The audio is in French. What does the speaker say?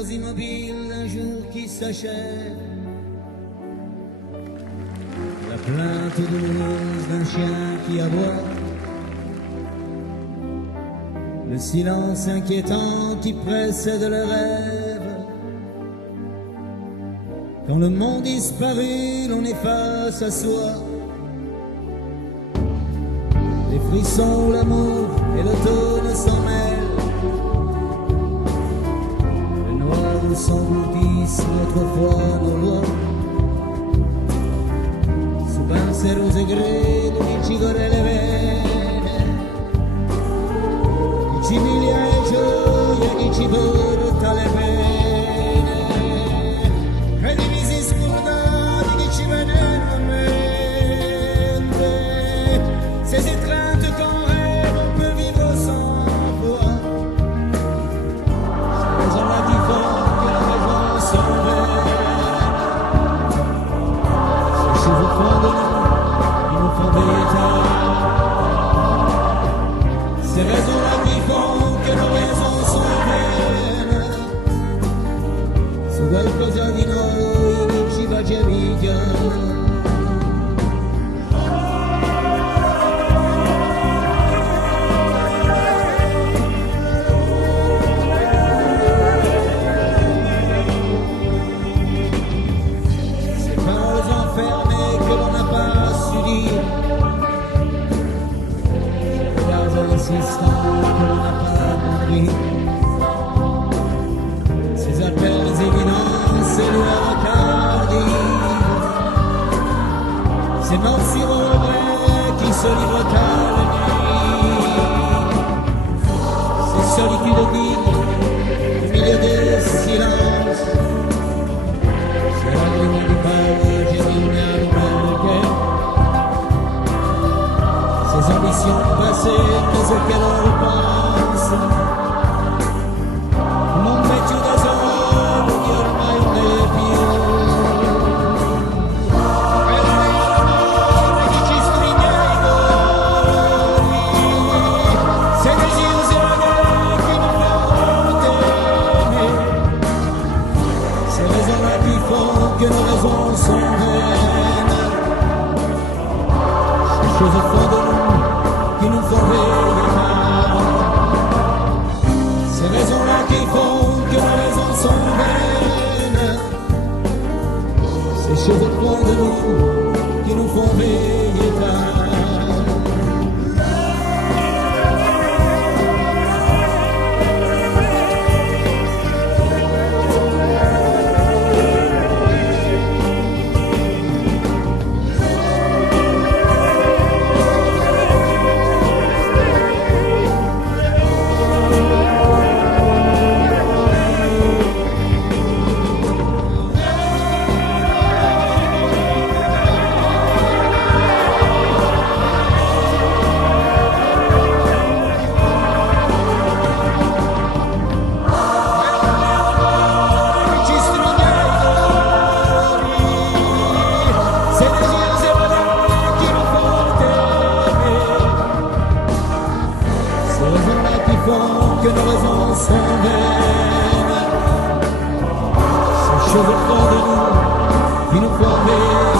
heures immobiles d'un jour qui s'achève, la plainte douloureuse d'un chien qui aboie, le silence inquiétant qui précède le rêve. Quand le monde disparu, l'on est face à soi. Les frissons, l'amour et l'automne s'en mêlent. Le noir s'engloutissent autrefois nos lois. Su pensiero segreto che ci corre le vene, chi ci piglia le gioie, chi ci porta le pene, e divisi scordati che ci vengono a mente. Ces étreintes qu'on rêve, on peut vivre sans foi. Ces raisons-là qui font que la raison s'en va. Ces cheveux froids de nous, qui nous font d'état. Ces raisons-là qui font que nos raisons sont vaines. Su qualcosa di noi che ci faccia vita. Que l'on n'a pas compris, ces appels éminents, ces lois tardives, ces morsures au regret qui se livrent à la nuit, ces solitudes dignes au milieu des silences, ces lágrimas du page et d'une guerre. Ces ambitions passées, mais auxquelles on pense. Non metti da solo che ormai non è più. E non è l'amore che ci stringe ai cuori. C'est des illusions qui nous font t'aimer. Ces raisons-là qui font que nos raisons sont vaines. Ces choses au fond de nous qui nous font veiller mal. Ces raisons-là qui font que nos raisons sont vaines. Ces choses au fond de nous qui nous font veiller mal. Que nos raisons sont vaines. Ces choses au fond de nous qui nous font rêver.